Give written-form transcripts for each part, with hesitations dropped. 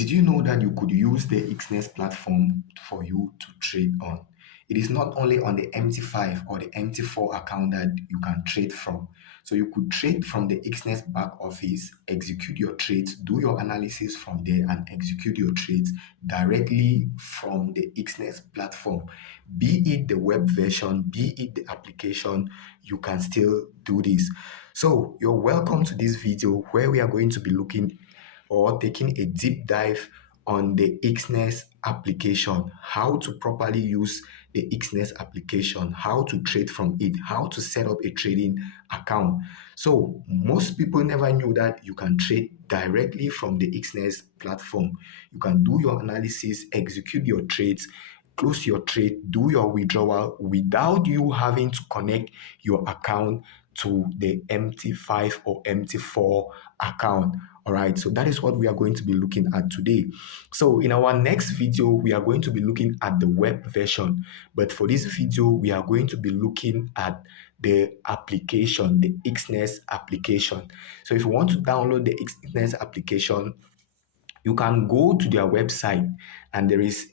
Did you know that you could use the Exness platform for you to trade on? It is not only on the MT5 or the MT4 account that you can trade from. So you could trade from the Exness back office, execute your trades, do your analysis from there, and execute your trades directly from the Exness platform. Be it the web version, be it the application, you can still do this. So you're welcome to this video where we are going to be looking or taking a deep dive on the Exness application, how to properly use the Exness application, how to trade from it, how to set up a trading account. So most people never knew that you can trade directly from the Exness platform. You can do your analysis, execute your trades, close your trade, do your withdrawal without you having to connect your account to the MT5 or MT4 account. All right, so that is what we are going to be looking at today. So in our next video, we are going to be looking at the web version. But for this video, we are going to be looking at the application, the Exness application. So if you want to download the Exness application, you can go to their website, and there is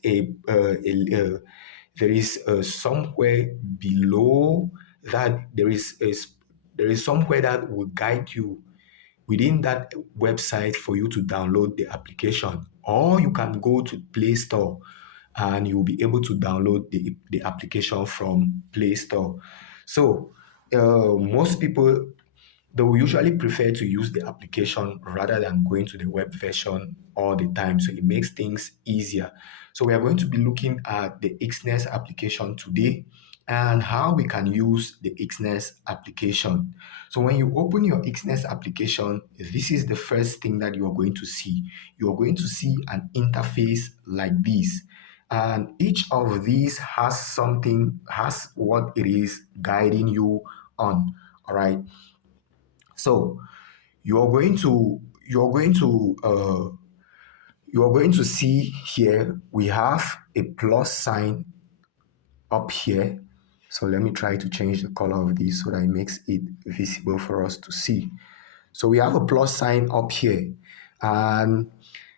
somewhere below that there is somewhere that will guide you within that website for you to download the application, or you can go to Play Store and you'll be able to download the application from Play Store. So most people, they will usually prefer to use the application rather than going to the web version all the time. So it makes things easier. So we are going to be looking at the Exness application today and how we can use the Exness application. So when you open your Exness application, this is the first thing that you are going to see. You are going to see an interface like this. And each of these has what it is guiding you on. All right. So you're going to see here we have a plus sign up here. So let me try to change the color of this so that it makes it visible for us to see. So we have a plus sign up here, and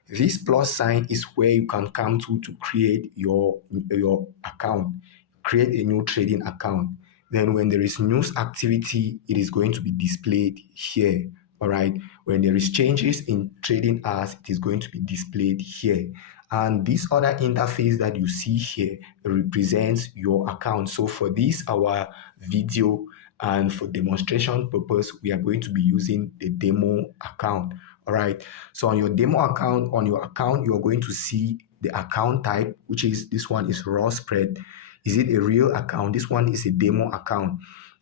this plus sign is where you can come to create your account, create a new trading account. Then when there is news activity, it is going to be displayed here. All right. When there is changes in trading hours, it is going to be displayed here. And this other interface that you see here represents your account. So for this, our video and for demonstration purpose, we are going to be using the demo account. All right. So on your demo account, you are going to see the account type, which is this one is raw spread. Is it a real account? This one is a demo account.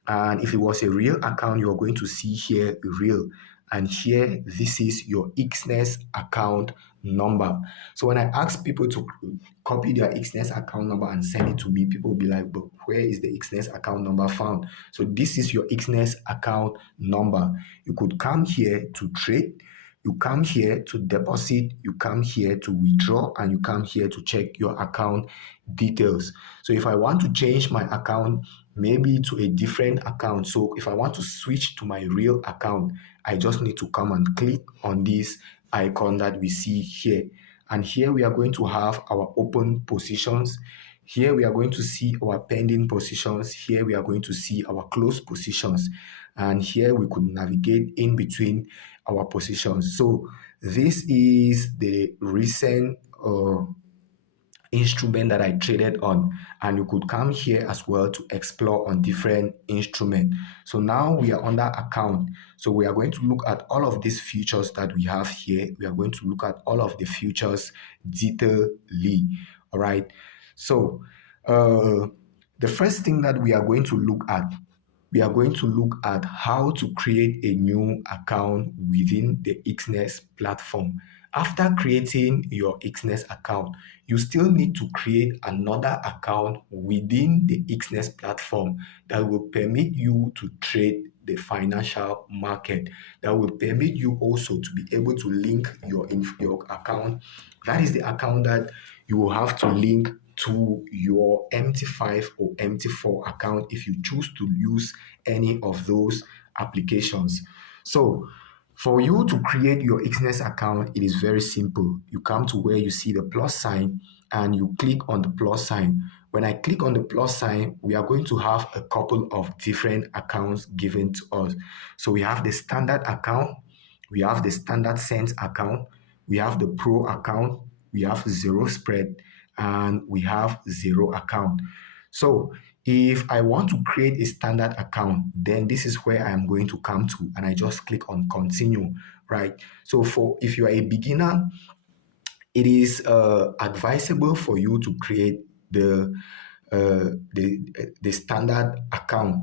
And if it was a real account, you're going to see here real. And here, this is your Exness account number. So when I ask people to copy their Exness account number and send it to me, people will be like, but where is the Exness account number found? So this is your Exness account number. You could come here to trade, you come here to deposit, you come here to withdraw, and you come here to check your account details. So if I want to change my account, maybe to a different account, so if I want to switch to my real account, I just need to come and click on this icon that we see here. And here we are going to have our open positions. Here we are going to see our pending positions. Here we are going to see our closed positions. And here we could navigate in between our positions. So this is the recent instrument that I traded on, and you could come here as well to explore on different instruments. So now we are under account. So we are going to look at all of these features that we have here. We are going to look at all of the features detailedly. All right. So the first thing that we are going to look at how to create a new account within the Exness platform. After creating your Exness account, you still need to create another account within the Exness platform that will permit you to trade the financial market, that will permit you also to be able to link your account. That is the account that you will have to link to your MT5 or MT4 account if you choose to use any of those applications. So For you to create your Exness account, it is very simple. You come to where you see the plus sign and you click on the plus sign. When I click on the plus sign, we are going to have a couple of different accounts given to us. So we have the standard account, we have the standard cents account, we have the pro account, we have zero spread, and we have zero account. So if I want to create a standard account, then this is where I am going to come to, and I just click on continue, right? So for if you are a beginner, it is advisable for you to create the standard account.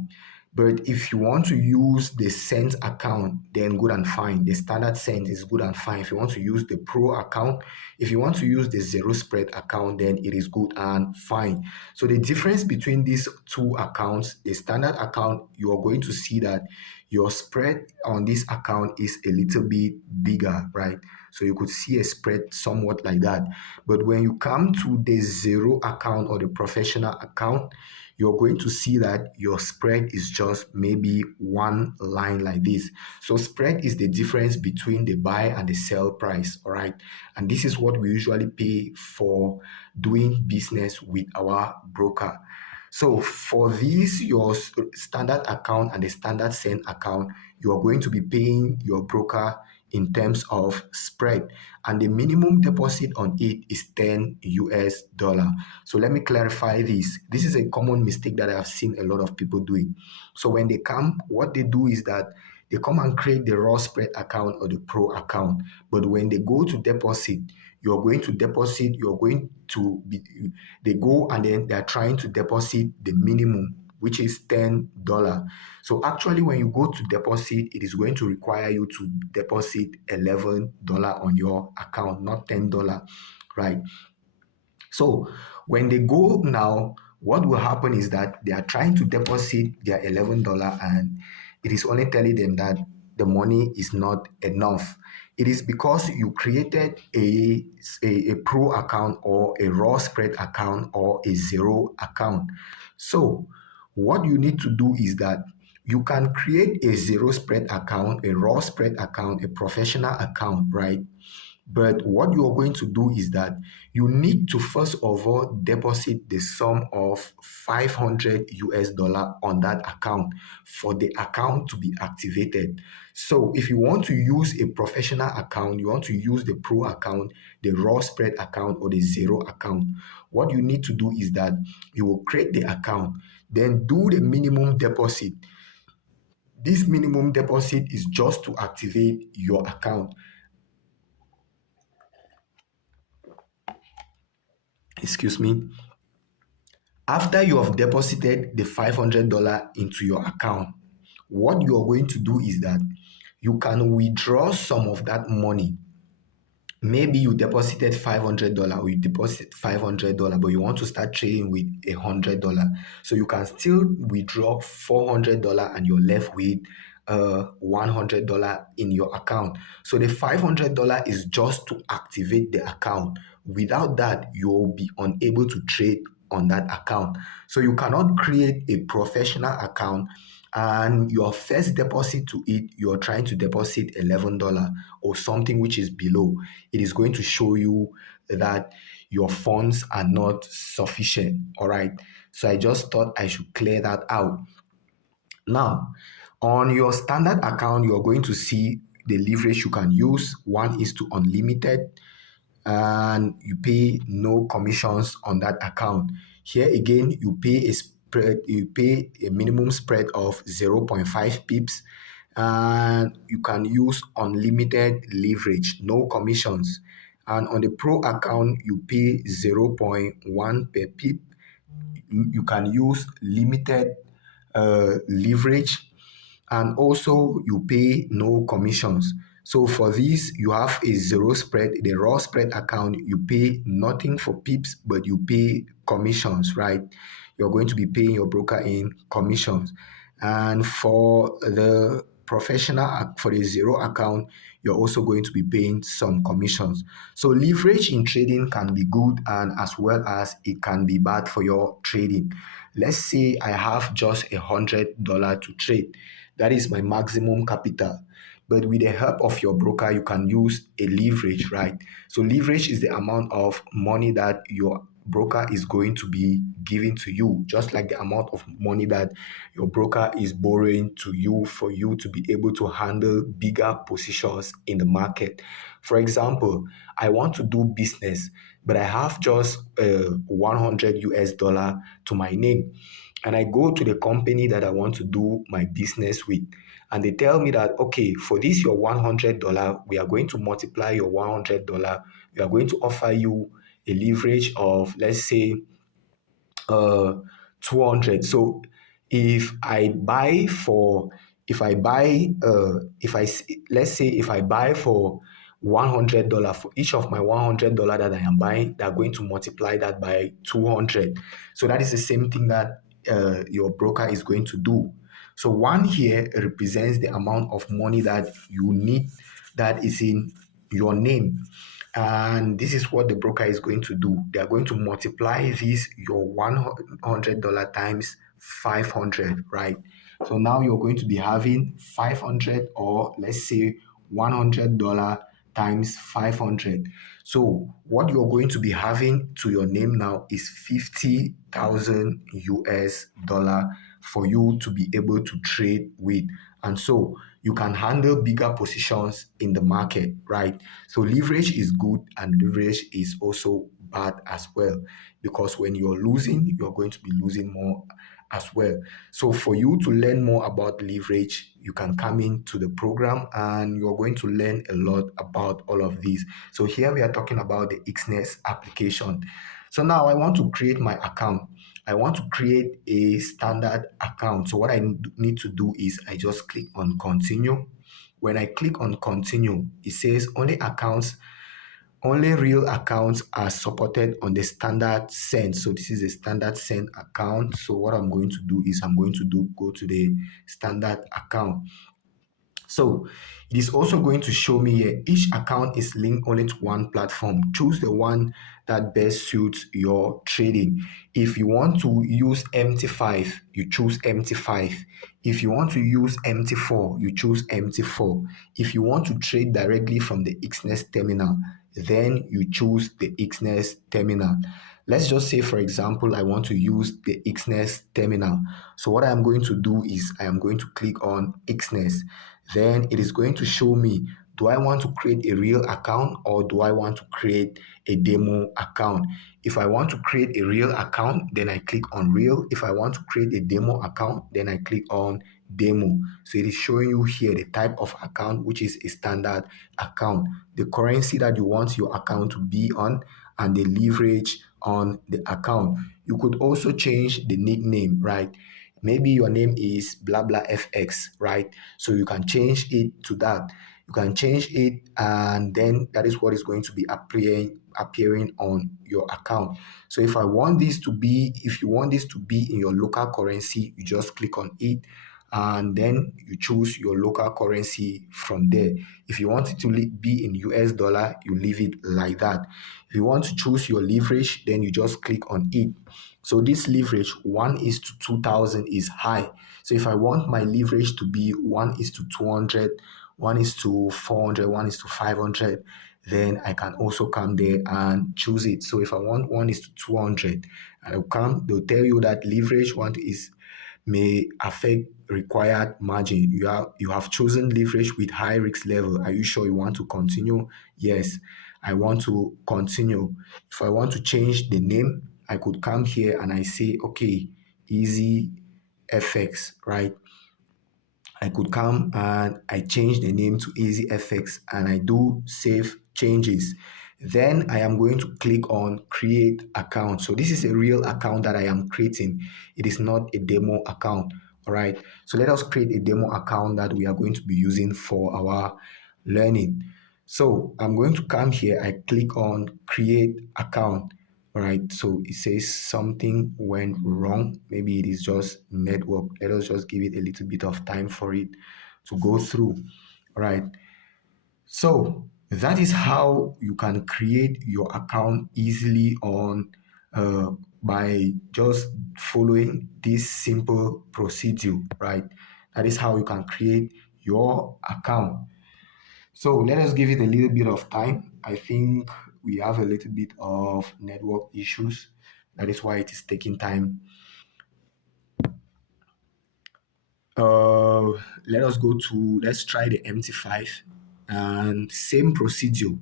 But if you want to use the cent account, then good and fine. The standard cent is good and fine. If you want to use the pro account, if you want to use the zero spread account, then it is good and fine. So the difference between these two accounts, the standard account, you are going to see that your spread on this account is a little bit bigger, right? So you could see a spread somewhat like that. But when you come to the zero account or the professional account, you're going to see that your spread is just maybe one line like this. So spread is the difference between the buy and the sell price, all right? And this is what we usually pay for doing business with our broker. So for this, your standard account and the standard send account, you are going to be paying your broker in terms of spread, and the minimum deposit on it is 10 US dollar. So let me clarify this. This is a common mistake that I have seen a lot of people doing. So when they come, what they do is that they come and create the raw spread account or the pro account. But when they go to deposit, you're going to deposit, you're going to be, they go and then they're trying to deposit the minimum, which is $10. So actually, when you go to deposit, it is going to require you to deposit $11 on your account, not $10, right? So when they go now, what will happen is that they are trying to deposit their $11 and it is only telling them that the money is not enough. It is because you created a pro account or a raw spread account or a zero account. So what you need to do is that you can create a zero spread account, a raw spread account, a professional account, right? But what you are going to do is that you need to first of all deposit the sum of 500 US dollar on that account for the account to be activated. So if you want to use a professional account, you want to use the pro account, the raw spread account, or the zero account, what you need to do is that you will create the account, then do the minimum deposit. This minimum deposit is just to activate your account. Excuse me. After you have deposited the $500 into your account, what you are going to do is that you can withdraw some of that money. Maybe you deposited $500 or you deposit $500, but you want to start trading with $100. So you can still withdraw $400 and you're left with $100 in your account. So the $500 is just to activate the account. Without that, you'll be unable to trade on that account. So you cannot create a professional account and your first deposit to it, you're trying to deposit $11 or something which is below. It is going to show you that your funds are not sufficient. All right. So I just thought I should clear that out. Now, on your standard account, you're going to see the leverage you can use. One is to unlimited, and you pay no commissions on that account. Here again, you pay a spread, you pay a minimum spread of 0.5 pips, and you can use unlimited leverage, no commissions. And on the pro account, you pay 0.1 per pip. You can use limited leverage, and also you pay no commissions. So for this, you have a zero spread, the raw spread account, you pay nothing for pips, but you pay commissions, right? You're going to be paying your broker in commissions. And for the professional, for the zero account, you're also going to be paying some commissions. So leverage in trading can be good, and as well as it can be bad for your trading. Let's say I have just $100 to trade. That is my maximum capital. But with the help of your broker, you can use a leverage, right? So leverage is the amount of money that your broker is going to be giving to you, just like the amount of money that your broker is borrowing to you for you to be able to handle bigger positions in the market. For example, I want to do business, but I have just 100 US dollar to my name. And I go to the company that I want to do my business with. And they tell me that, okay, for this, your $100, we are going to multiply your $100. We are going to offer you a leverage of, let's say, uh 200. So if I buy for if I buy if I s- let's say if I buy for $100, for each of my $100 that I am buying, they're going to multiply that by 200. So that is the same thing that your broker is going to do. So one here represents the amount of money that you need, that is in your name. And this is what the broker is going to do. They are going to multiply this, your $100 times 500, right? So now you're going to be having 500, or let's say $100 times 500. So what you're going to be having to your name now is 50,000 US dollar for you to be able to trade with. And so you can handle bigger positions in the market, right? So leverage is good and leverage is also bad as well, because when you're losing, you're going to be losing more as well. So for you to learn more about leverage, you can come into the program and you're going to learn a lot about all of these. So here we are talking about the Exness application. So now I want to create my account. I want to create a standard account. So what I need to do is I just click on continue. When I click on continue, it says only real accounts are supported on the standard send. So this is a standard send account. So what I'm going to do is I'm going to go to the standard account. So it is also going to show me here, each account is linked only to one platform. Choose the one that best suits your trading. If you want to use MT5, you choose MT5. If you want to use MT4, you choose MT4. If you want to trade directly from the Exness terminal, then you choose the Exness terminal. Let's just say, for example, I want to use the Exness terminal. So what I'm going to do is I am going to click on Exness. Then it is going to show me, do I want to create a real account or do I want to create a demo account? If I want to create a real account, then I click on real. If I want to create a demo account, then I click on demo. So it is showing you here the type of account, which is a standard account, the currency that you want your account to be on, and the leverage on the account. You could also change the nickname, right? Maybe your name is blah blah fx, right? So you can change it to that. You can change it, and then that is what is going to be appearing on your account. So if you want this to be in your local currency, you just click on it, and then you choose your local currency from there. If you want it to be in US dollar, you leave it like that. If you want to choose your leverage, then you just click on it. So this leverage 1 is to 2000 is high. So if I want my leverage to be 1 is to 200, 1 is to 400, 1 is to 500, then I can also come there and choose it. So if I want 1 is to 200, they'll tell you that leverage 1 is may affect required margin. You have chosen leverage with high risk level. Are you sure you want to continue? Yes, I want to continue. If I want to change the name, I could come here and I say, okay, easy FX, right? I could come and I change the name to Easy FX and I do save changes. Then I am going to click on create account. So this is a real account that I am creating. It is not a demo account. All right. So let us create a demo account that we are going to be using for our learning. So I'm going to come here. I click on create account. All right, so it says something went wrong. Maybe it is just network. Let us just give it a little bit of time for it to go through. All right, so that is how you can create your account easily on uh, by just following this simple procedure, right? That is how you can create your account. So let us give it a little bit of time. I think we have a little bit of network issues. That is why it is taking time. Uh, Let us go to, let's try the MT5 and same procedure.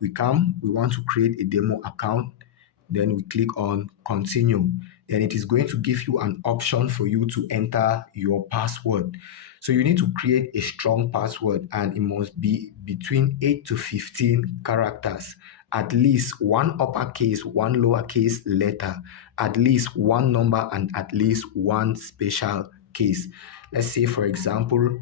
We come, we want to create a demo account, then we click on continue. Then it is going to give you an option for you to enter your password. So you need to create a strong password and it must be between 8 to 15 characters, at least one uppercase, one lowercase letter, at least one number, and at least one special case. Let's say, for example,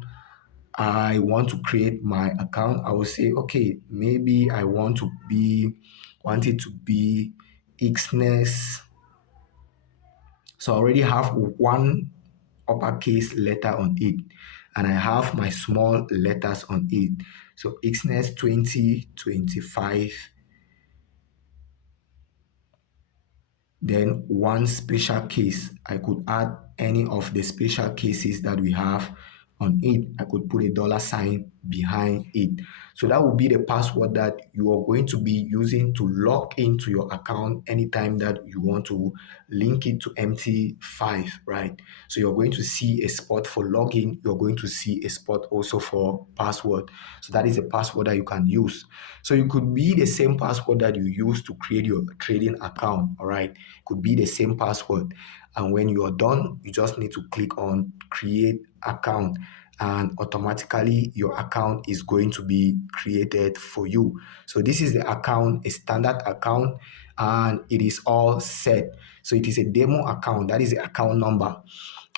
I want to create my account. I will say, okay, maybe I want it to be Exness. So I already have one uppercase letter on it, and I have my small letters on it. So Exness 2025, then one special case. I could add any of the special cases that we have on it. I could put a dollar sign behind it. So that will be the password that you are going to be using to log into your account anytime that you want to link it to MT5, right? So you're going to see a spot for login. You're going to see a spot also for password. So that is a password that you can use. So it could be the same password that you use to create your trading account, all right? Could be the same password. And when you are done, you just need to click on create account and automatically your account is going to be created for you. So this is the account, a standard account, and it is all set. So it is a demo account. That is the account number.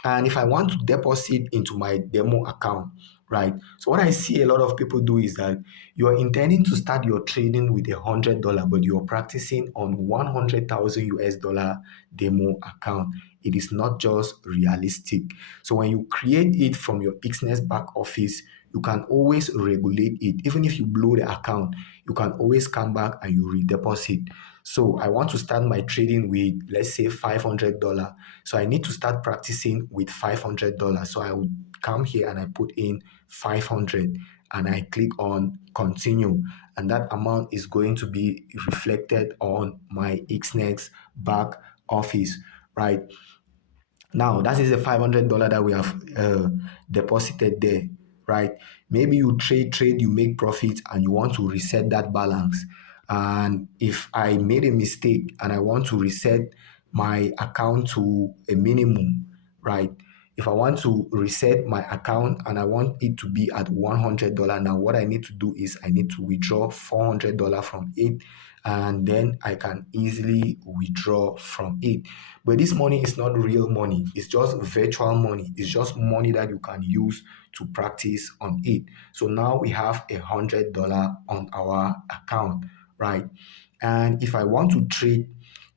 And if I want to deposit into my demo account, right? So what I see a lot of people do is that you are intending to start your trading with $100, but you're practicing on 100,000 US dollar demo account. It is not just realistic. So when you create it from your Exness back office, you can always regulate it. Even if you blow the account, you can always come back and you redeposit. So I want to start my trading with, let's say, $500. So I need to start practicing with $500. So I would come here and I put in 500 and I click on continue. And that amount is going to be reflected on my Exness back office, right? Now, that is the $500 that we have deposited there, right? Maybe you trade, you make profit, and you want to reset that balance. And if I made a mistake and I want to reset my account to a minimum, right? If I want to reset my account and I want it to be at $100, now what I need to do is I need to withdraw $400 from it, and then I can easily withdraw from it. But this money is not real money, it's just virtual money. It's just money that you can use to practice on it. So now we have $100 on our account, right? And if I want to trade,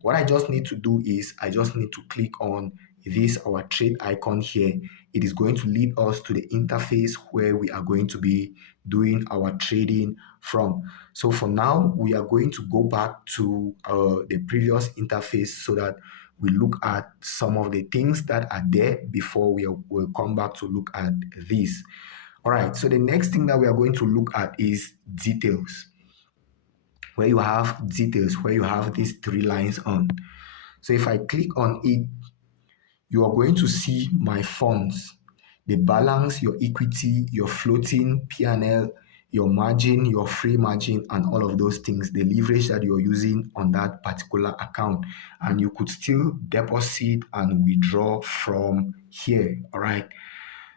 what I just need to do is I just need to click on this our trade icon here. It is going to lead us to the interface where we are going to be doing our trading from. So for now, we are going to go back to the previous interface so that we look at some of the things that are there before we'll come back to look at this. All right, so the next thing that we are going to look at is details, where you have details, where you have these three lines on. So if I click on it, you are going to see my funds, the balance, your equity, your floating P&L, your margin, your free margin, and all of those things, the leverage that you're using on that particular account. And you could still deposit and withdraw from here, all right?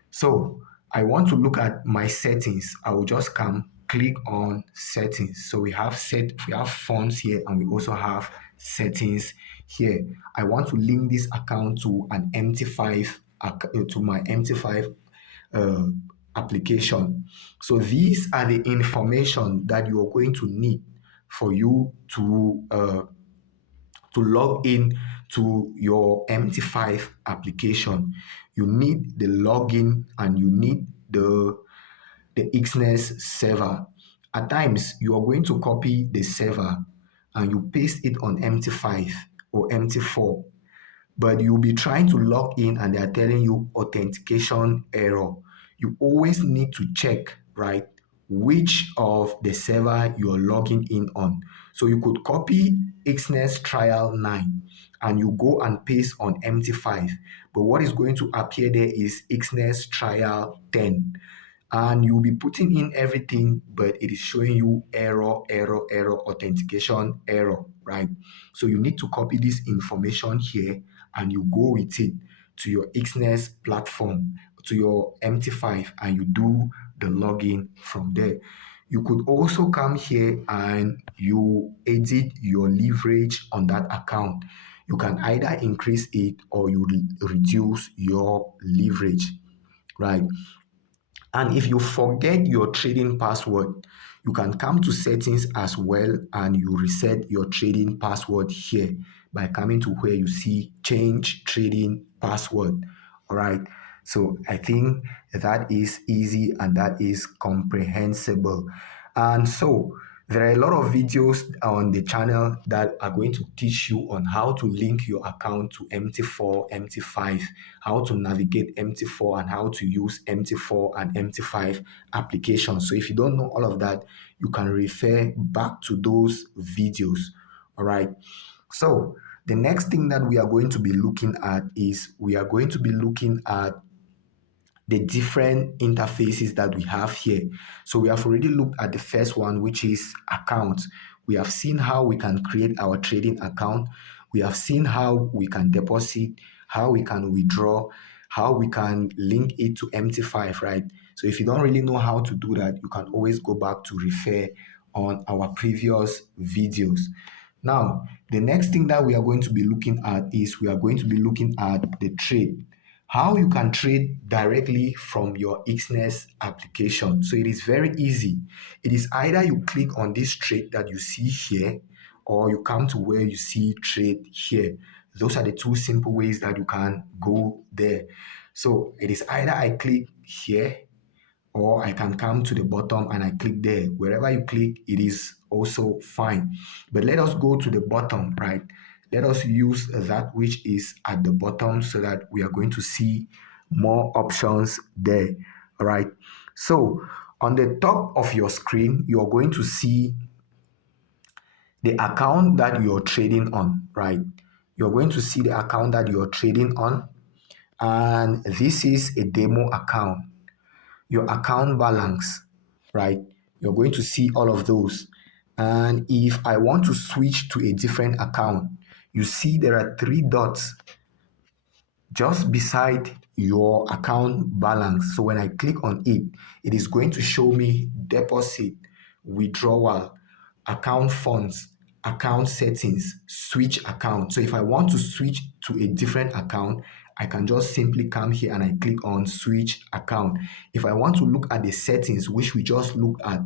So I want to look at my settings. I will just come click on settings. So we have funds here and we also have settings here. I want to link this account to an MT5 to my MT5 uh, application. So these are the information that you are going to need for you to log in to your MT5 application. You need the login and you need the Exness server. At times, you are going to copy the server and you paste it on MT5 or MT4, but you'll be trying to log in and they're telling you authentication error. You always need to check, right, which of the server you're logging in on. So you could copy Exness trial 9 and you go and paste on MT5. But what is going to appear there is Exness trial 10. And you'll be putting in everything, but it is showing you error, authentication error, right? So you need to copy this information here and you go with it to your Exness platform, to your MT5, and you do the login from there. You could also come here and you edit your leverage on that account. You can either increase it or you reduce your leverage, right? And if you forget your trading password, you can come to settings as well and you reset your trading password here by coming to where you see change trading password. All right. So I think that is easy and that is comprehensible. And so there are a lot of videos on the channel that are going to teach you on how to link your account to MT4, MT5, how to navigate MT4 and how to use MT4 and MT5 applications. So if you don't know all of that, you can refer back to those videos. All right. So the next thing that we are going to be looking at is we are going to be looking at the different interfaces that we have here. So we have already looked at the first one, which is accounts. We have seen how we can create our trading account. We have seen how we can deposit, how we can withdraw, how we can link it to MT5, right? So if you don't really know how to do that, you can always go back to refer on our previous videos. Now, the next thing that we are going to be looking at is we are going to be looking at the trade, how you can trade directly from your Exness application. So it is very easy. It is either you click on this trade that you see here or you come to where you see trade here. Those are the two simple ways that you can go there. So it is either I click here or I can come to the bottom and I click there. Wherever you click, it is also fine. But let us go to the bottom, right? Let us use that which is at the bottom so that we are going to see more options there. All right. So on the top of your screen, you're going to see the account that you're trading on, right? You're going to see the account that you're trading on. And this is a demo account, your account balance, right? You're going to see all of those. And if I want to switch to a different account, you see there are three dots just beside your account balance. So when I click on it, it is going to show me deposit, withdrawal, account funds, account settings, switch account. So if I want to switch to a different account, I can just simply come here and I click on switch account. If I want to look at the settings, which we just looked at,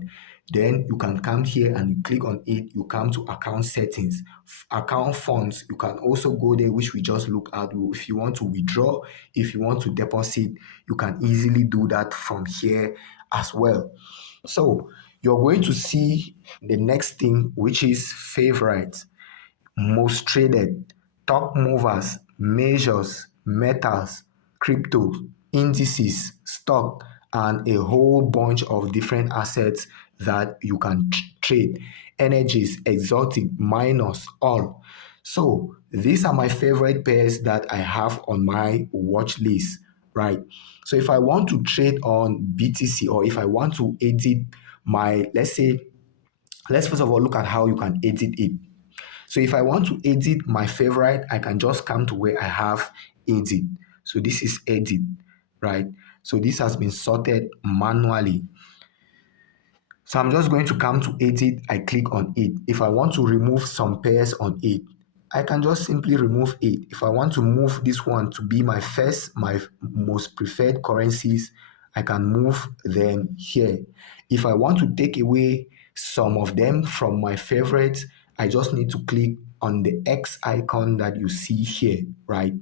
then you can come here and you click on it, you come to account settings, account funds. You can also go there, which we just looked at. If you want to withdraw, if you want to deposit, you can easily do that from here as well. So you're going to see the next thing, which is favorites, most traded, top movers, measures, metals, crypto, indices, stock, and a whole bunch of different assets that you can trade. Energies, exotic, minors, all. So these are my favorite pairs that I have on my watch list, right? So if I want to trade on BTC or if I want to edit my, let's first of all look at how you can edit it. So if I want to edit my favorite, I can just come to where I have edit. So this is edit, right? So this has been sorted manually. So I'm just going to come to edit. I click on it. If I want to remove some pairs on it, I can just simply remove it. If I want to move this one to be my most preferred currencies, I can move them here. If I want to take away some of them from my favorites, I just need to click on the X icon that you see here, right?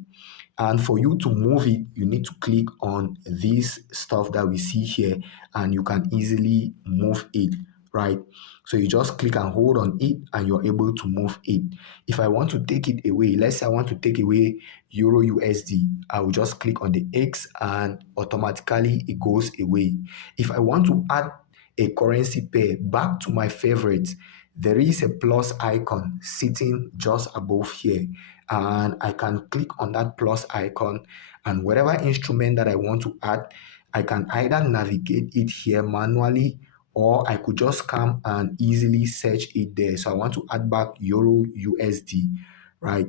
And for you to move it, you need to click on this stuff that we see here and you can easily move it, right? So you just click and hold on it and you're able to move it. If I want to take it away, let's say I want to take away Euro USD, I will just click on the X and automatically it goes away. If I want to add a currency pair back to my favorites, there is a plus icon sitting just above here, and I can click on that plus icon, and whatever instrument that I want to add, I can either navigate it here manually, or I could just come and easily search it there. So I want to add back Euro USD, right?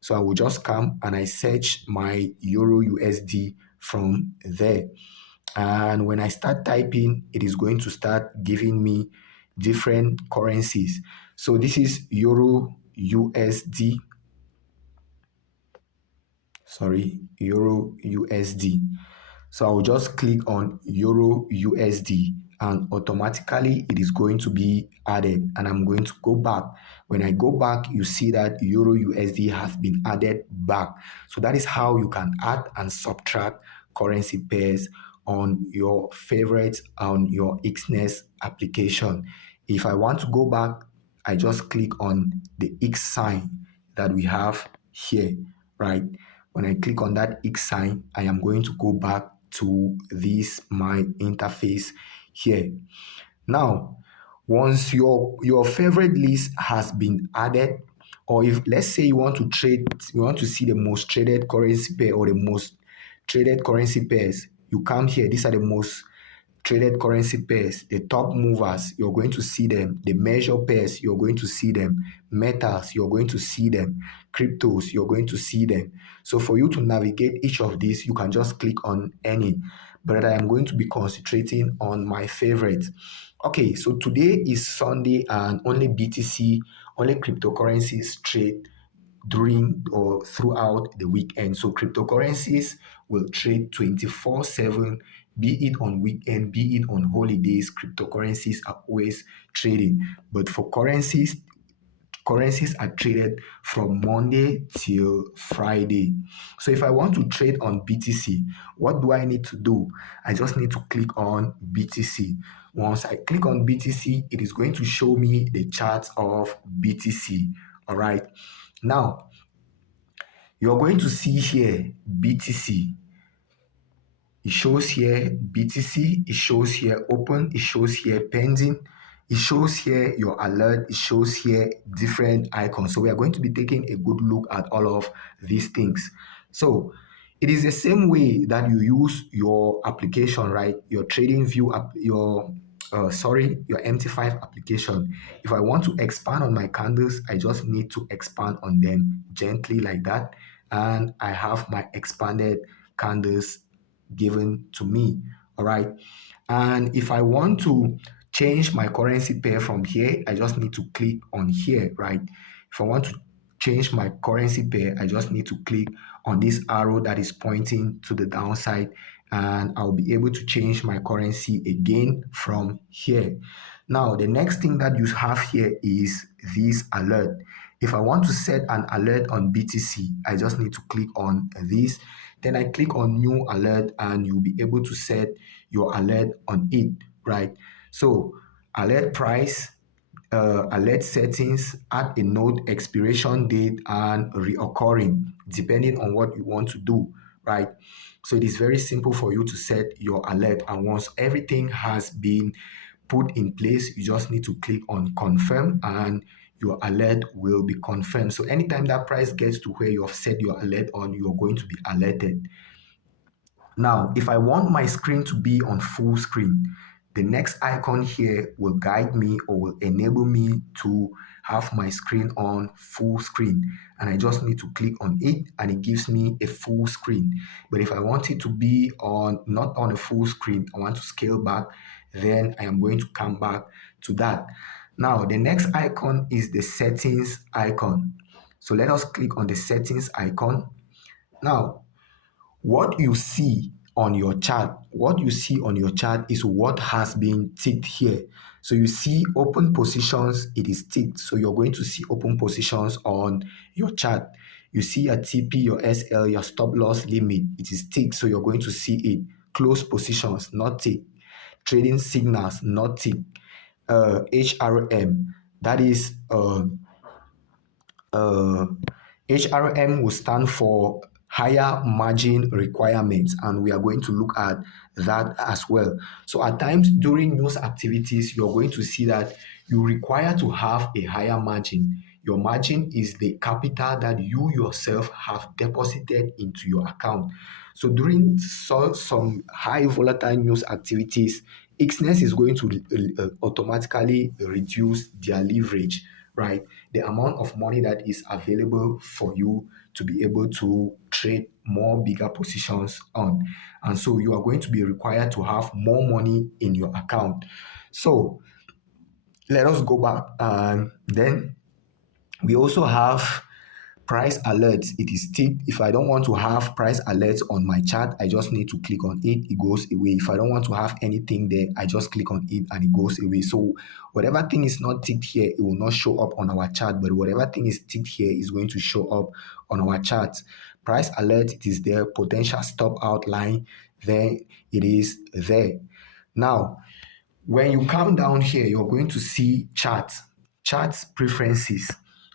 So I will just come and I search my Euro USD from there. And when I start typing, it is going to start giving me different currencies. So this is Euro USD, sorry, Euro USD. So I'll just click on Euro USD, and automatically it is going to be added, and I'm going to go back. When I go back, you see that Euro USD has been added back. So that is how you can add and subtract currency pairs on your favorites on your Exness application. If I want to go back, I just click on the X sign that we have here, right? When I click on that X sign, I am going to go back to this my interface here. Now, once your favorite list has been added, or if let's say you want to see the most traded currency pair or the most traded currency pairs, you come here. These are the most traded currency pairs, the top movers, you're going to see them. The measure pairs, you're going to see them. Metals, you're going to see them. Cryptos, you're going to see them. So for you to navigate each of these, you can just click on any. But I am going to be concentrating on my favorite. Okay, so today is Sunday and only BTC, only cryptocurrencies trade during or throughout the weekend. So cryptocurrencies will trade 24/7, be it on weekend, be it on holidays. Cryptocurrencies are always trading. But for currencies are traded from Monday till Friday. So if I want to trade on BTC, what do I need to do? I just need to click on BTC. Once I click on BTC, it is going to show me the charts of BTC. All right. Now, you're going to see here BTC. It shows here BTC, it shows here open, it shows here pending, it shows here your alert, it shows here different icons. So we are going to be taking a good look at all of these things. So it is the same way that you use your application, right? Your trading view app, your MT5 application. If I want to expand on my candles, I just need to expand on them gently like that. And I have my expanded candles given to me. All right. And if I want to change my currency pair from here, I just need to click on here, right? If I want to change my currency pair, I just need to click on this arrow that is pointing to the downside, and I'll be able to change my currency again from here. Now, the next thing that you have here is this alert. If I want to set an alert on BTC, I just need to click on this. Then I click on new alert, and you'll be able to set your alert on it, right? So alert price, alert settings, add a note, expiration date, and reoccurring, depending on what you want to do, right? So it is very simple for you to set your alert. And once everything has been put in place, you just need to click on confirm, and your alert will be confirmed. So anytime that price gets to where you have set your alert on, you're going to be alerted. Now, if I want my screen to be on full screen, the next icon here will guide me or will enable me to have my screen on full screen. And I just need to click on it, and it gives me a full screen. But if I want it to be on not on a full screen, I want to scale back, then I am going to come back to that. Now, the next icon is the settings icon. So let us click on the settings icon. Now, what you see on your chart is what has been ticked here. So you see open positions, it is ticked. So you're going to see open positions on your chart. You see your TP, your SL, your stop loss limit, it is ticked. So you're going to see it. Close positions, not ticked. Trading signals, not ticked. HRM, that is HRM will stand for higher margin requirements, and we are going to look at that as well. So at times during news activities, you're going to see that you require to have a higher margin. Your margin is the capital that you yourself have deposited into your account. So during some high volatile news activities, Exness is going to automatically reduce their leverage, right? The amount of money that is available for you to be able to trade more bigger positions on. And so you are going to be required to have more money in your account. So let us go back, and then we also have price alerts. It is ticked. If I don't want to have price alerts on my chart, I just need to click on it. It goes away. If I don't want to have anything there, I just click on it and it goes away. So whatever thing is not ticked here, it will not show up on our chart. But whatever thing is ticked here is going to show up on our chart. Price alert, it is there. Potential stop outline, there it is there. Now, when you come down here, you're going to see charts preferences.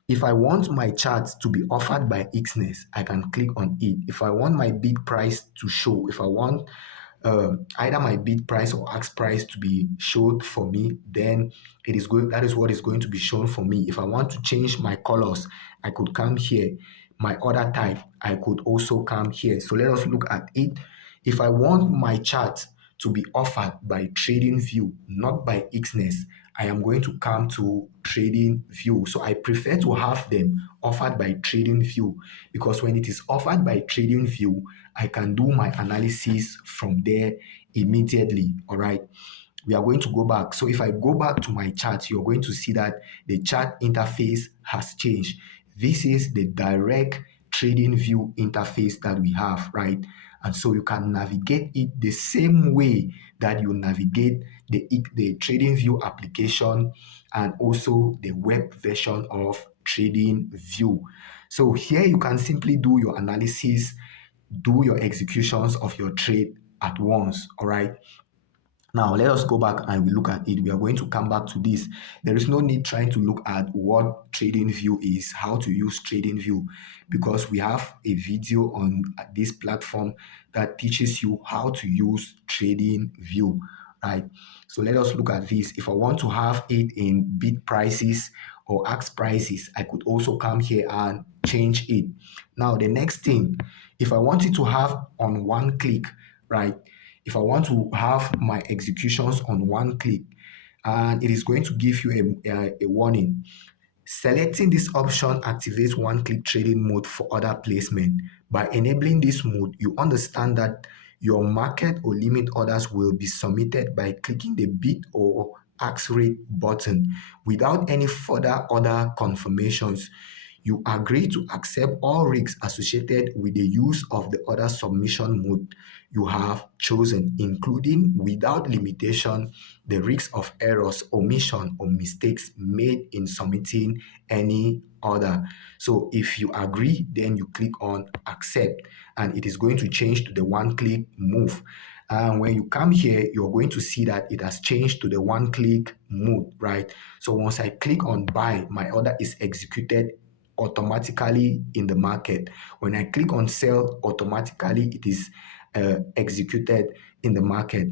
If I want my chart to be offered by Exness, I can click on it. If I want my bid price to show, if I want either my bid price or ask price to be showed for me, then that is what is going to be shown for me. If I want to change my colors, I could come here. My order type, I could also come here. So let us look at it. If I want my chart to be offered by TradingView, not by Exness, I am going to come to TradingView. So I prefer to have them offered by TradingView, because when it is offered by TradingView, I can do my analysis from there immediately. All right. We are going to go back. So if I go back to my chart, you're going to see that the chart interface has changed. This is the direct TradingView interface that we have, right? And so you can navigate it the same way that you navigate the TradingView application and also the web version of TradingView. So here you can simply do your analysis, do your executions of your trade at once. All right. Now, let us go back and we look at it. We are going to come back to this. There is no need trying to look at what TradingView is, how to use TradingView, because we have a video on this platform that teaches you how to use TradingView, right? So let us look at this. If I want to have it in bid prices or ask prices, I could also come here and change it. Now, the next thing, if I want it to have on one click, right? If I want to have my executions on one click, and it is going to give you a warning. Selecting this option activates one-click trading mode for order placement. By enabling this mode, you understand that your market or limit orders will be submitted by clicking the bid or ask rate button without any further order confirmations. You agree to accept all risks associated with the use of the order submission mode you have chosen, including without limitation the risk of errors, omission, or mistakes made in submitting any order. So if you agree, then you click on accept, and it is going to change to the one-click move. And when you come here, you're going to see that it has changed to the one-click mode, right? So once I click on buy, my order is executed automatically in the market. When I click on sell, automatically it is executed in the market.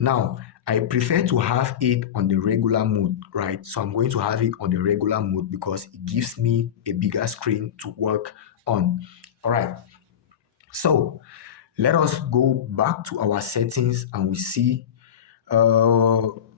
Now, I prefer to have it on the regular mode, right? So I'm going to have it on the regular mode because it gives me a bigger screen to work on. All right. So let us go back to our settings and we see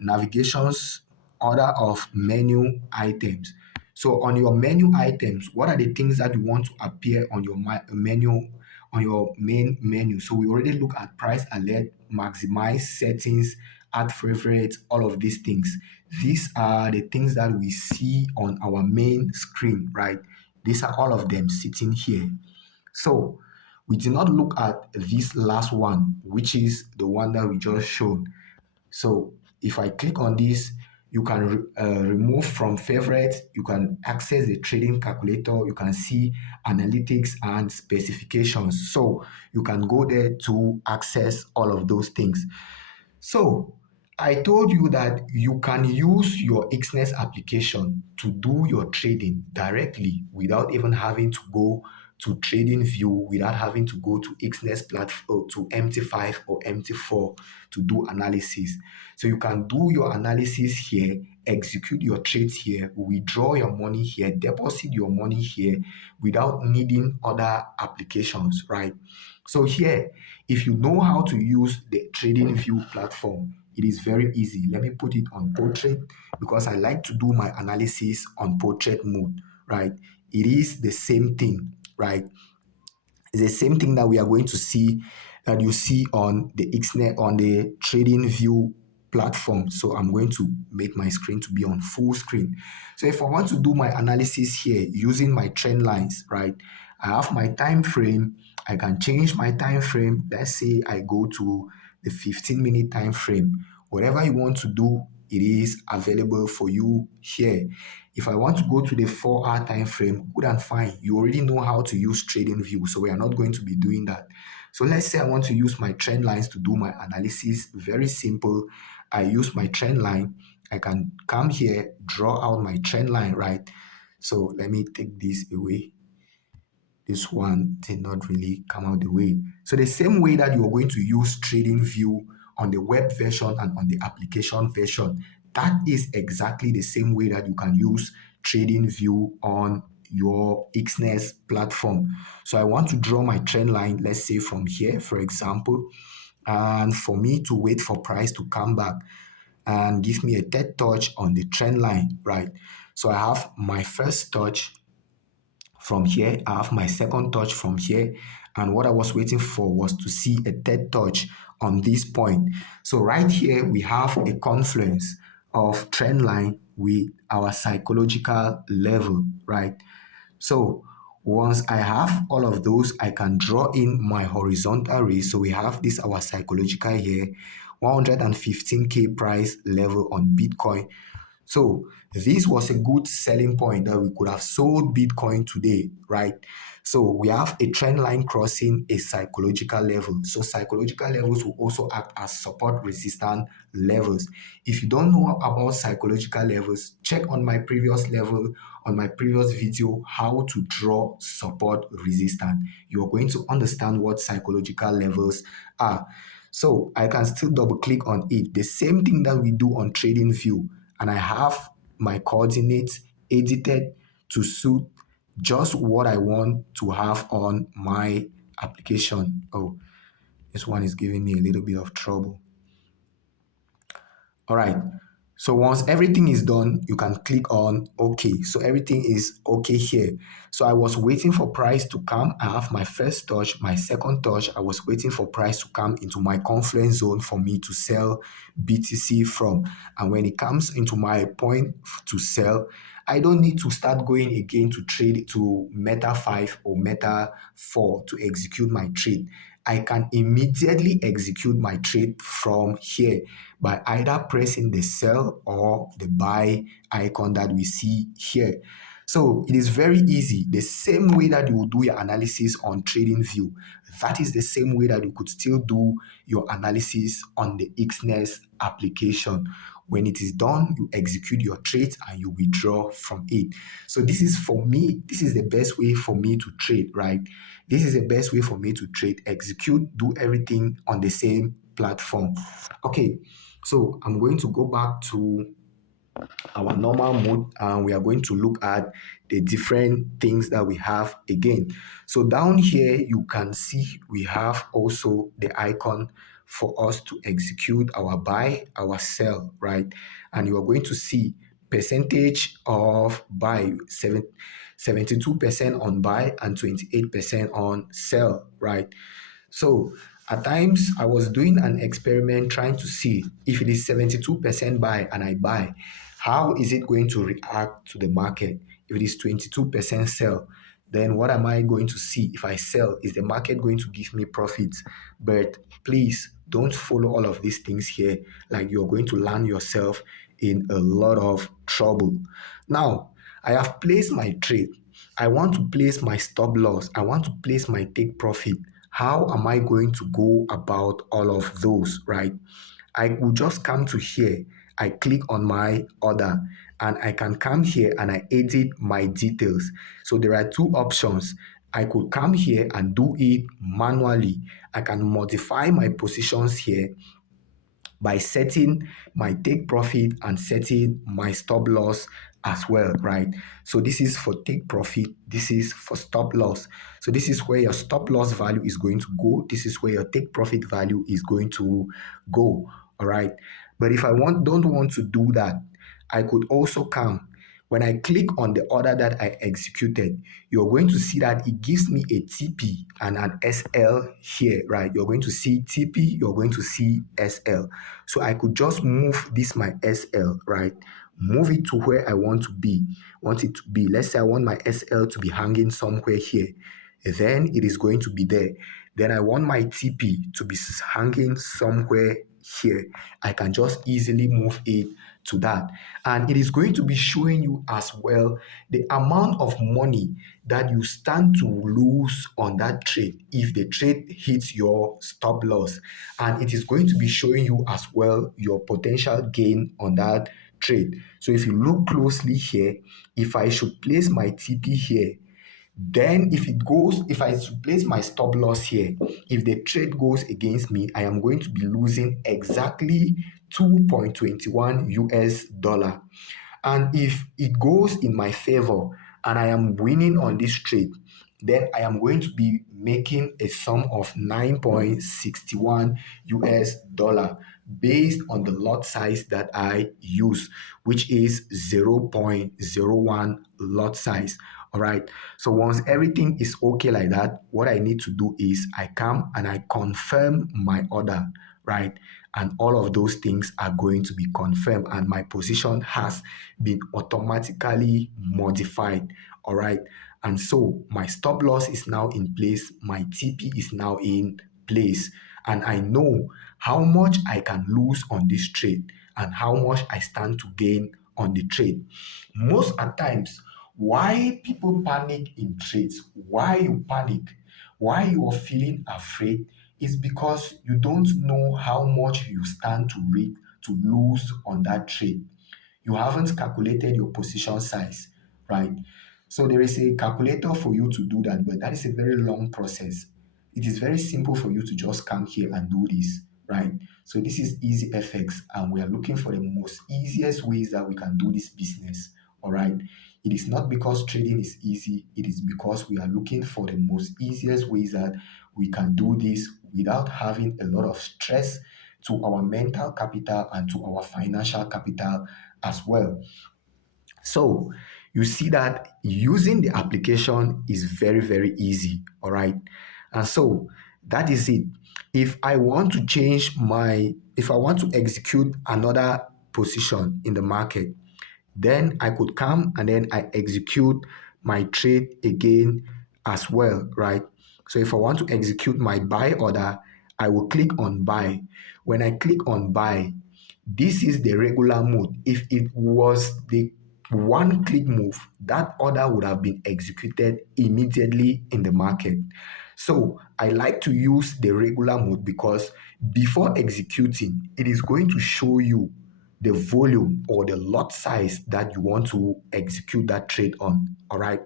navigations, order of menu items. So on your menu items, what are the things that you want to appear on your menu, on your main menu? So we already look at price alert, maximize, settings, add favorites, all of these things. These are the things that we see on our main screen, right? These are all of them sitting here. So we did not look at this last one, which is the one that we just showed. So if I click on this, you can remove from favorites, you can access the trading calculator, you can see analytics and specifications. So you can go there to access all of those things. So I told you that you can use your Exness application to do your trading directly without even having to go to trading view without having to go to Exness platform to MT5 or MT4 to do analysis. So you can do your analysis here, execute your trades here, withdraw your money here, deposit your money here without needing other applications, right? So here, if you know how to use the trading view platform, it is very easy. Let me put it on portrait because I like to do my analysis on portrait mode, right? It is the same thing, right? It's the same thing that we are going to see that you see on the Xnet on the trading view platform. So I'm going to make my screen to be on full screen. So if I want to do my analysis here using my trend lines, right? I have my time frame. I can change my time frame. Let's say I go to the 15-minute time frame. Whatever you want to do, it is available for you here. If I want to go to the 4-hour time frame, good and fine. You already know how to use trading view, so we are not going to be doing that. So let's say I want to use my trend lines to do my analysis. Very simple. I use my trend line. I can come here, draw out my trend line, right? So let me take this away. This one did not really come out the way. So the same way that you're going to use trading view on the web version and on the application version, that is exactly the same way that you can use trading view on your Exness platform. So I want to draw my trend line, let's say from here, for example, and for me to wait for price to come back and give me a third touch on the trend line, right? So I have my first touch from here. I have my second touch from here. And what I was waiting for was to see a third touch on this point. So right here, we have a confluence of trend line with our psychological level, right? So once I have all of those, I can draw in my horizontal rays. So we have this, our psychological here, 115K price level on Bitcoin. So this was a good selling point that we could have sold Bitcoin today, right? So we have a trend line crossing a psychological level. So psychological levels will also act as support resistance levels. If you don't know about psychological levels, check on my previous level, on my previous video, how to draw support resistance. You're going to understand what psychological levels are. So I can still double click on it. The same thing that we do on trading view, and I have my coordinates edited to suit just what I want to have on my application. Oh, this one is giving me a little bit of trouble. All right. So once everything is done, you can click on OK. So everything is OK here. So I was waiting for price to come. I have my first touch, my second touch. I was waiting for price to come into my confluence zone for me to sell BTC from. And when it comes into my point to sell, I don't need to start going again to trade to Meta 5 or Meta 4 to execute my trade. I can immediately execute my trade from here by either pressing the sell or the buy icon that we see here. So it is very easy. The same way that you will do your analysis on TradingView, that is the same way that you could still do your analysis on the Exness application. When it is done, you execute your trades and you withdraw from it. So this is for me, this is the best way for me to trade, right? This is the best way for me to trade, execute, do everything on the same platform. Okay, so I'm going to go back to our normal mode and we are going to look at the different things that we have again. So down here you can see we have also the icon for us to execute our buy, our sell, right? And you are going to see percentage of buy, 72% on buy and 28% on sell, right? So at times I was doing an experiment trying to see if it is 72% buy and I buy, how is it going to react to the market? If it is 22% sell, then what am I going to see? If I sell, is the market going to give me profits? But please don't follow all of these things here, like you're going to land yourself in a lot of trouble. Now, I have placed my trade. I want to place my stop loss. I want to place my take profit. How am I going to go about all of those, right? I will just come to here. I click on my order and I can come here and I edit my details. So there are two options. I could come here and do it manually. I can modify my positions here by setting my take profit and setting my stop loss as well, right? So this is for take profit, this is for stop loss. So this is where your stop loss value is going to go. This is where your take profit value is going to go, all right? But if I don't want to do that, I could also come. When I click on the order that I executed, you're going to see that it gives me a TP and an SL here, right? You're going to see TP, you're going to see SL. So I could just move this my SL, right? Move it to where I want it to be. Let's say I want my SL to be hanging somewhere here. Then it is going to be there. Then I want my TP to be hanging somewhere here. I can just easily move it to that. And it is going to be showing you as well the amount of money that you stand to lose on that trade if the trade hits your stop loss. And it is going to be showing you as well your potential gain on that trade. So if you look closely here, if I should place my TP here, then if I place my stop loss here, if the trade goes against me, I am going to be losing exactly 2.21 US dollar. And if it goes in my favor and I am winning on this trade, then I am going to be making a sum of 9.61 US dollar based on the lot size that I use, which is 0.01 lot size. All right. So once everything is okay like that, what I need to do is I come and I confirm my order, right? And all of those things are going to be confirmed, and my position has been automatically modified. All right. And so my stop loss is now in place, my TP is now in place, and I know how much I can lose on this trade and how much I stand to gain on the trade. Most at times, why people panic in trades, why you panic, why you are feeling afraid is because you don't know how much you stand to lose on that trade. You haven't calculated your position size, right? So there is a calculator for you to do that, but that is a very long process. It is very simple for you to just come here and do this, right? So this is Easy FX, and we are looking for the most easiest ways that we can do this business, all right? It is not because trading is easy, it is because we are looking for the most easiest ways that we can do this without having a lot of stress to our mental capital and to our financial capital as well. So you see that using the application is very, very easy. All right. And so that is it. If I want to execute another position in the market, then I could come and then I execute my trade again as well, right? So if I want to execute my buy order, I will click on buy. When I click on buy, this is the regular mode. If it was the one click move, that order would have been executed immediately in the market. So I like to use the regular mode because before executing, it is going to show you the volume or the lot size that you want to execute that trade on. All right.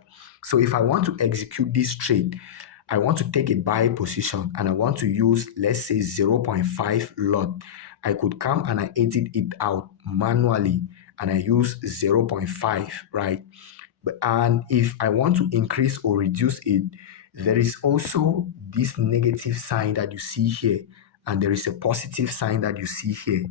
So if I want to execute this trade, I want to take a buy position and I want to use, let's say, 0.5 lot. I could come and I edit it out manually and I use 0.5, right? And if I want to increase or reduce it, there is also this negative sign that you see here, and there is a positive sign that you see here.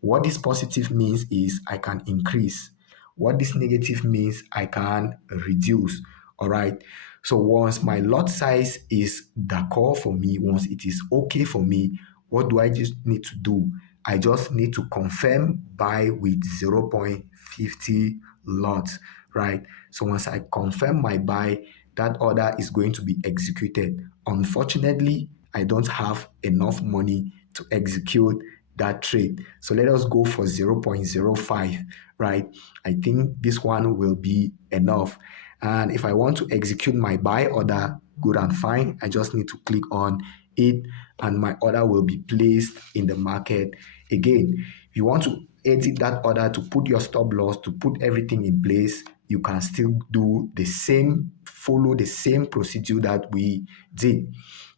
What this positive means is I can increase. What this negative means, I can reduce. All right. So once my lot size is d'accord for me, once it is okay for me, what do I just need to do? I just need to confirm buy with 0.50 lots, right? So once I confirm my buy, that order is going to be executed. Unfortunately, I don't have enough money to execute that trade. So let us go for 0.05, right? I think this one will be enough. And if I want to execute my buy order, good and fine. I just need to click on it and my order will be placed in the market. Again, if you want to edit that order to put your stop loss, to put everything in place, you can still do the same, follow the same procedure that we did.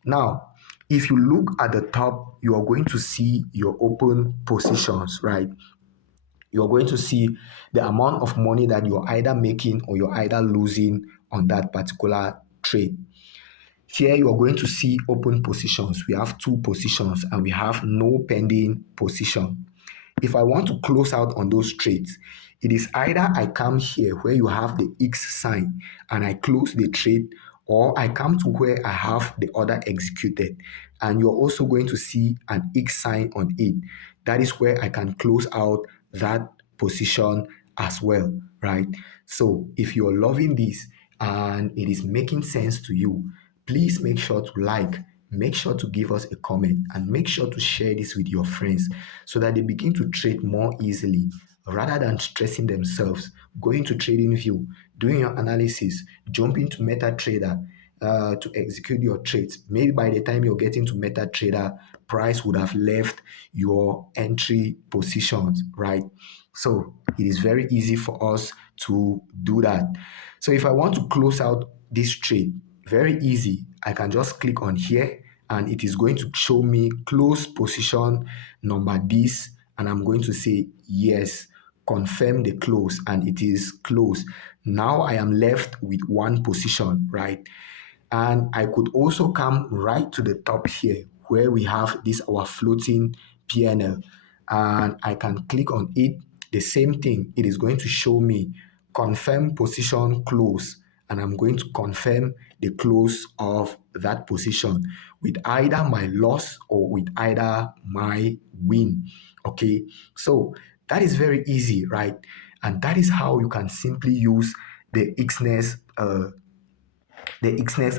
Now, if you look at the top, you are going to see your open positions, right? You're going to see the amount of money that you're either making or you're either losing on that particular trade. Here you are going to see open positions. We have two positions and we have no pending position. If I want to close out on those trades, it is either I come here where you have the X sign and I close the trade, or I come to where I have the order executed and you're also going to see an X sign on it. That is where I can close out that position as well, right? So if you're loving this and it is making sense to you, please make sure to like, make sure to give us a comment, and make sure to share this with your friends so that they begin to trade more easily rather than stressing themselves, going to TradingView, doing your analysis, jumping to MetaTrader to execute your trades. Maybe by the time you're getting to MetaTrader, price would have left your entry positions, right? So it is very easy for us to do that. So if I want to close out this trade, very easy. I can just click on here and it is going to show me close position number this, and I'm going to say yes, confirm the close, and it is closed. Now I am left with one position, right? And I could also come right to the top here where we have this our floating PNL, and I can click on it. The same thing, it is going to show me confirm position close, and I'm going to confirm the close of that position with either my loss or with either my win. Okay, so that is very easy, right? And that is how you can simply use the Exness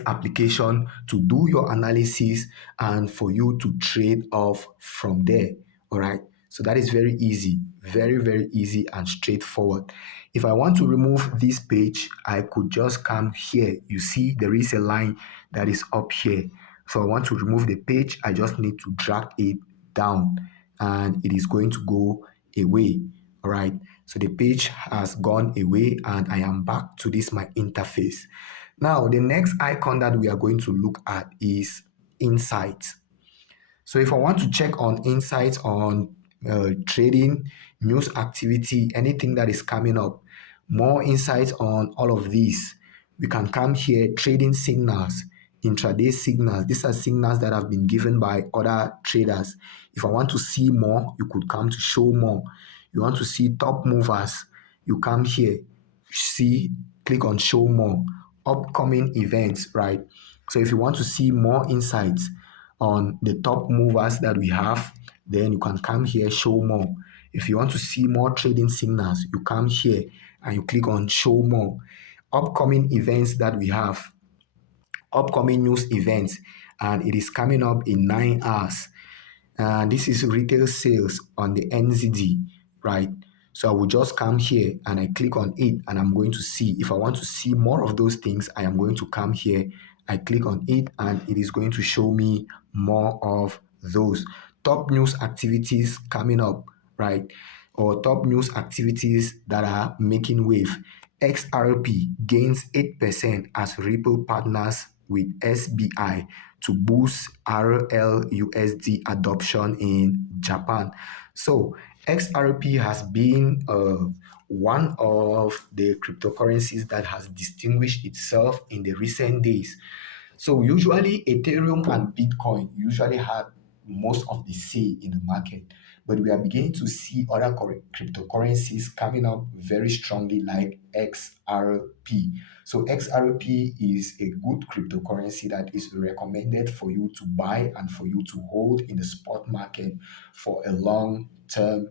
application to do your analysis and for you to trade off from there. All right. So that is very easy, very, very easy and straightforward. If I want to remove this page, I could just come here. You see, there is a line that is up here. So I want to remove the page. I just need to drag it down and it is going to go away. All right. So the page has gone away and I am back to this my interface. Now, the next icon that we are going to look at is insights. So if I want to check on insights on trading, news activity, anything that is coming up, more insights on all of these, we can come here, trading signals, intraday signals. These are signals that have been given by other traders. If I want to see more, you could come to show more. You want to see top movers, you come here, see, click on show more, upcoming events, right? So if you want to see more insights on the top movers that we have, then you can come here, show more. If you want to see more trading signals, you come here and you click on show more. Upcoming events that we have, upcoming news events, and it is coming up in 9 hours. This is retail sales on the NZD, right? So I will just come here and I click on it and I'm going to see. If I want to see more of those things, I am going to come here. I click on it and it is going to show me more of those. Top news activities coming up, right? Or top news activities that are making wave. XRP gains 8% as Ripple partners with SBI to boost RLUSD adoption in Japan. So XRP has been one of the cryptocurrencies that has distinguished itself in the recent days. So usually Ethereum and Bitcoin usually have most of the say in the market, but we are beginning to see other cryptocurrencies coming up very strongly like XRP. So XRP is a good cryptocurrency that is recommended for you to buy and for you to hold in the spot market for a long term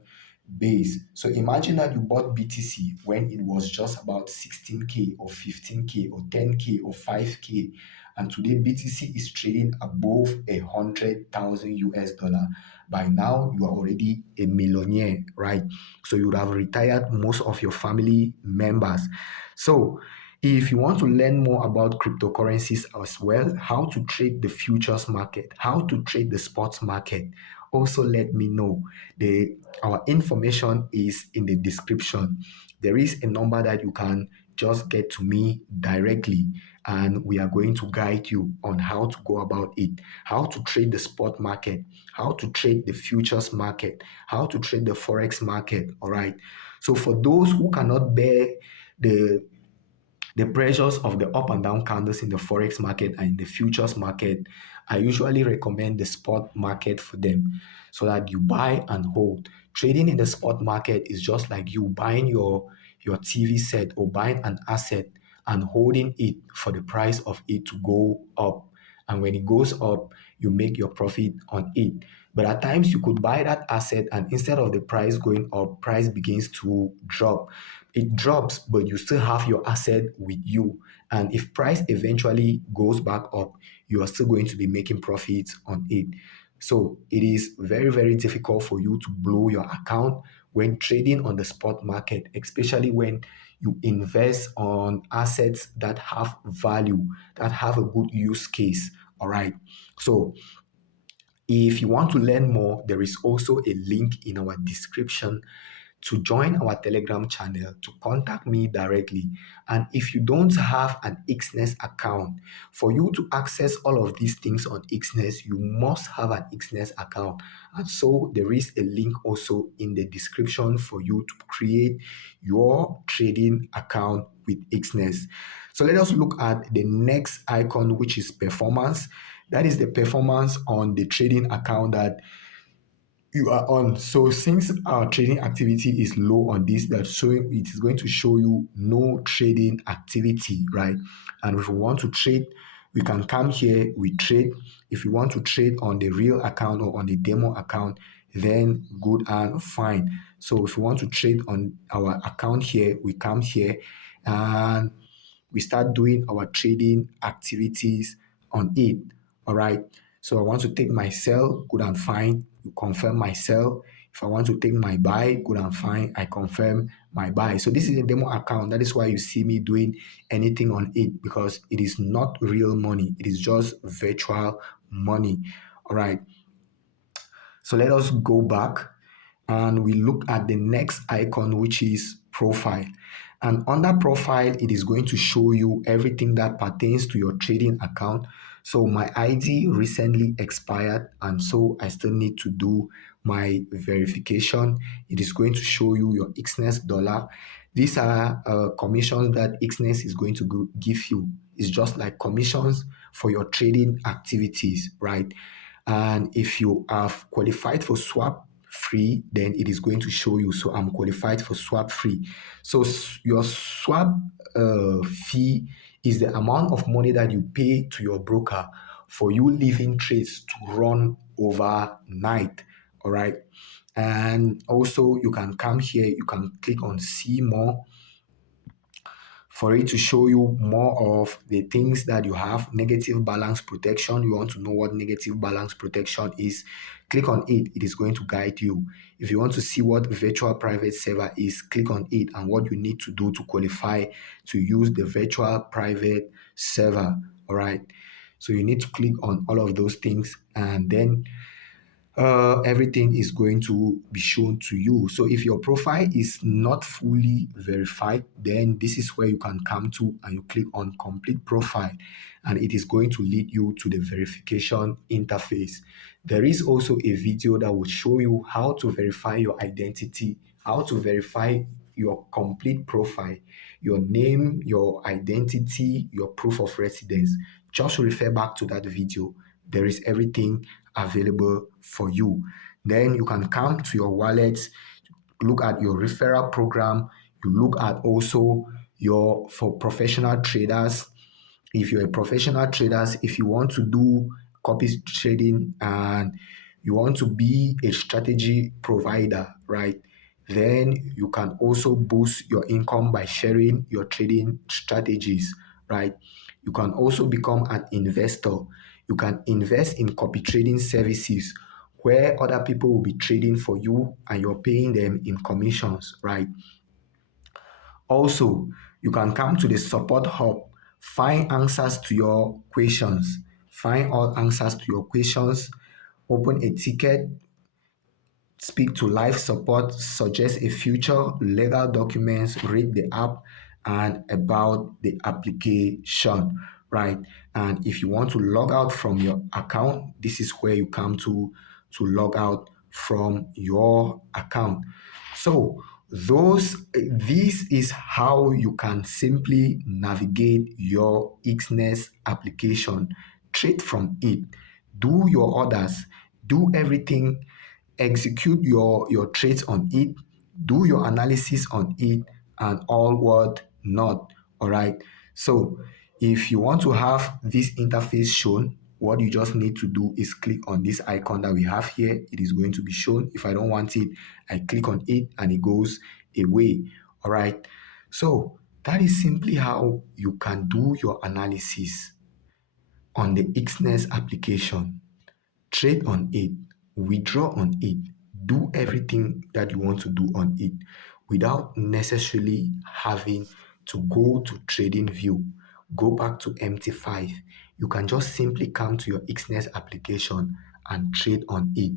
base. So imagine that you bought BTC when it was just about 16K or 15K or 10K or 5K, and today BTC is trading above 100,000 US dollar. By now, you are already a millionaire, right? So you would have retired most of your family members. So if you want to learn more about cryptocurrencies as well, how to trade the futures market, how to trade the spots market, also let me know. Our information is in the description. There is a number that you can just get to me directly, and we are going to guide you on how to go about it, how to trade the spot market, how to trade the futures market, how to trade the Forex market. All right. So for those who cannot bear the the pressures of the up and down candles in the forex market and in the futures market, I usually recommend the spot market for them, so that you buy and hold. Trading in the spot market is just like you buying your TV set or buying an asset and holding it for the price of it to go up. And when it goes up, you make your profit on it. But at times you could buy that asset, and instead of the price going up, price begins to drop. It drops, but you still have your asset with you. And if price eventually goes back up, you are still going to be making profits on it. So it is very, very difficult for you to blow your account when trading on the spot market, especially when you invest on assets that have value, that have a good use case. All right. So if you want to learn more, there is also a link in our description to join our Telegram channel, to contact me directly. And if you don't have an Exness account, for you to access all of these things on Exness, you must have an Exness account. And so there is a link also in the description for you to create your trading account with Exness. So let us look at the next icon, which is performance. That is the performance on the trading account that you are on. So since our trading activity is low on this, that's showing, it is going to show you no trading activity, right? And if we want to trade, we can come here, we trade. If you want to trade on the real account or on the demo account, then good and fine. So if you want to trade on our account here, we come here and we start doing our trading activities on it. All right. So I want to take my sell, good and fine. You confirm my sell. If I want to take my buy, good and fine. I confirm my buy. So this is a demo account. That is why you see me doing anything on it, because it is not real money. It is just virtual money. All right. So let us go back and we look at the next icon, which is profile. And under profile, it is going to show you everything that pertains to your trading account. So my ID recently expired, and so I still need to do my verification. It is going to show you your Exness dollar. These are commissions that Exness is going to give you. It's just like commissions for your trading activities, right? And if you have qualified for swap free, then it is going to show you. So I'm qualified for swap free. So your swap fee is the amount of money that you pay to your broker for you leaving trades to run overnight. All right. And also you can come here, you can click on see more for it to show you more of the things that you have. Negative balance protection. You want to know what negative balance protection is, click on it. It is going to guide you. If you want to see what virtual private server is, click on it and what you need to do to qualify to use the virtual private server. All right. So you need to click on all of those things, and then everything is going to be shown to you. So if your profile is not fully verified, then this is where you can come to and you click on complete profile, and it is going to lead you to the verification interface. There is also a video that will show you how to verify your identity, how to verify your complete profile, your name, your identity, your proof of residence. Just refer back to that video. There is everything available for you. Then you can come to your wallet, look at your referral program. You look at also your, for professional traders. If you're a professional trader, if you want to do copy trading and you want to be a strategy provider, right? Then you can also boost your income by sharing your trading strategies, right? You can also become an investor. You can invest in copy trading services where other people will be trading for you and you're paying them in commissions, right? Also, you can come to the support hub, find answers to your questions, find all answers to your questions, open a ticket, speak to live support, suggest a future, legal documents, read the app, and about the application, right? And if you want to log out from your account, this is where you come to log out from your account. So this is how you can simply navigate your Exness application, trade from it, do your orders, do everything, execute your trades on it, do your analysis on it, and all what not. All right. So if you want to have this interface shown, what you just need to do is click on this icon that we have here. It is going to be shown. If I don't want it, I click on it and it goes away. All right. So that is simply how you can do your analysis on the Exness application, trade on it, withdraw on it, do everything that you want to do on it without necessarily having to go to trading view, go back to MT5. You can just simply come to your Exness application and trade on it.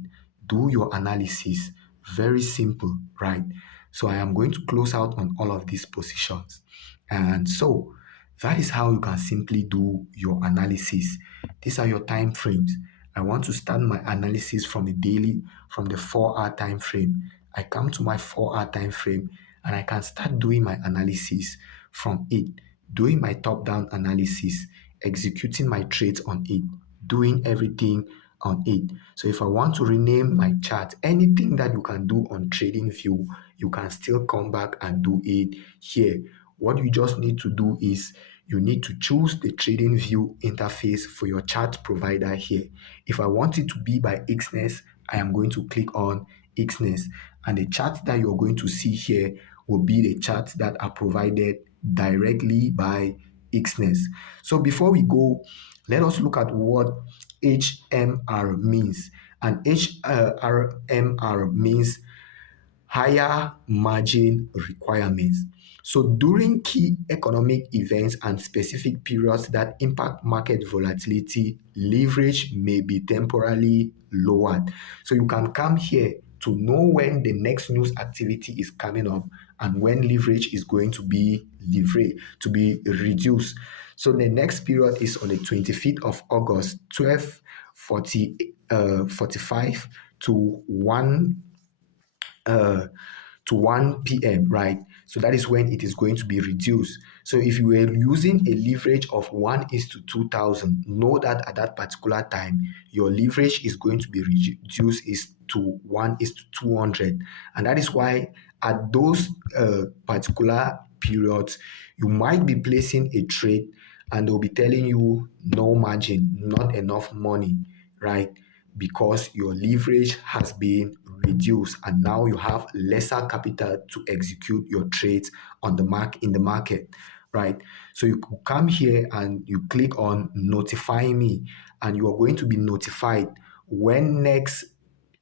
Do your analysis. Very simple, right? So I am going to close out on all of these positions. And so that is how you can simply do your analysis. These are your time frames. I want to start my analysis from the daily, from the 4 hour time frame. I come to my 4 hour time frame and I can start doing my analysis from it, doing my top down analysis, executing my trades on it, doing everything on it. So if I want to rename my chart, anything that you can do on trading view, you can still come back and do it here. What you just need to do is you need to choose the trading view interface for your chart provider here. If I want it to be by Exness, I am going to click on Exness, and the chart that you're going to see here will be the charts that are provided directly by Exness. So before we go, let us look at what HMR means. And HMR means higher margin requirements. So during key economic events and specific periods that impact market volatility, leverage may be temporarily lowered. So you can come here to know when the next news activity is coming up and when leverage is going to be reduced. So the next period is on the 25th of August, 12:45 to 1 uh, to 1 p.m., right? So that is when it is going to be reduced. So if you were using a leverage of 1 is to 2,000, know that at that particular time, your leverage is going to be reduced is to 1 is to 200. And that is why at those particular periods, you might be placing a trade and they'll be telling you no margin, not enough money, right? Because your leverage has been reduced and now you have lesser capital to execute your trades on the in the market, right? So you come here and you click on notify me, and you are going to be notified when next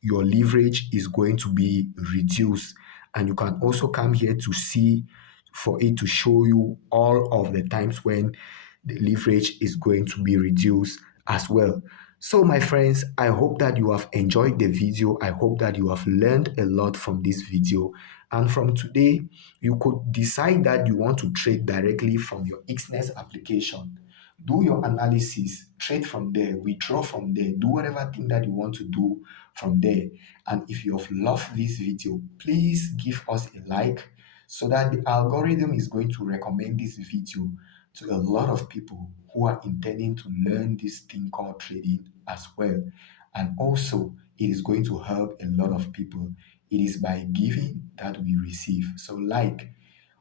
your leverage is going to be reduced. And you can also come here to see for it to show you all of the times when the leverage is going to be reduced as well. So, my friends, I hope that you have enjoyed the video. I hope that you have learned a lot from this video. And from today, you could decide that you want to trade directly from your Exness application. Do your analysis, trade from there, withdraw from there, do whatever thing that you want to do from there. And if you have loved this video, please give us a like so that the algorithm is going to recommend this video to a lot of people who are intending to learn this thing called trading as well. And also, it is going to help a lot of people. It is by giving that we receive. So, like,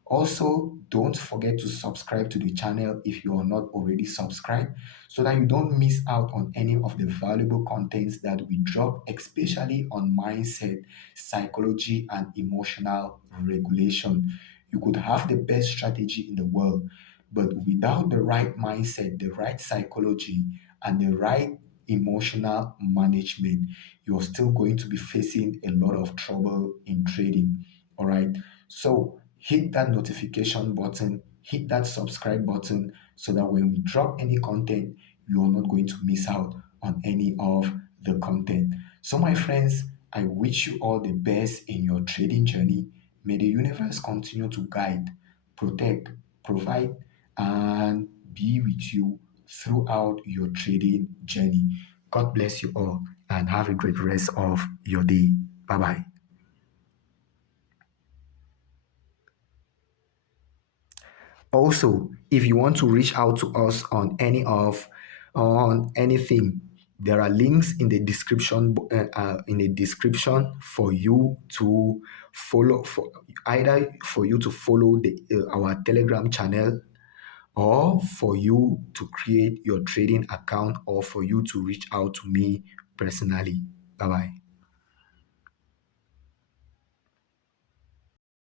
also, don't forget to subscribe to the channel if you are not already subscribed so that you don't miss out on any of the valuable contents that we drop, especially on mindset, psychology, and emotional regulation. You could have the best strategy in the world, but without the right mindset, the right psychology, and the right emotional management, you're still going to be facing a lot of trouble in trading. All right. So hit that notification button, hit that subscribe button so that when we drop any content, you are not going to miss out on any of the content. So, my friends, I wish you all the best in your trading journey. May the universe continue to guide, protect, provide and be with you throughout your trading journey. God bless you all and have a great rest of your day. Bye bye. Also, if you want to reach out to us on anything, there are links in the description for you to follow, for either for you to follow our Telegram channel, or for you to create your trading account, or for you to reach out to me personally. Bye bye.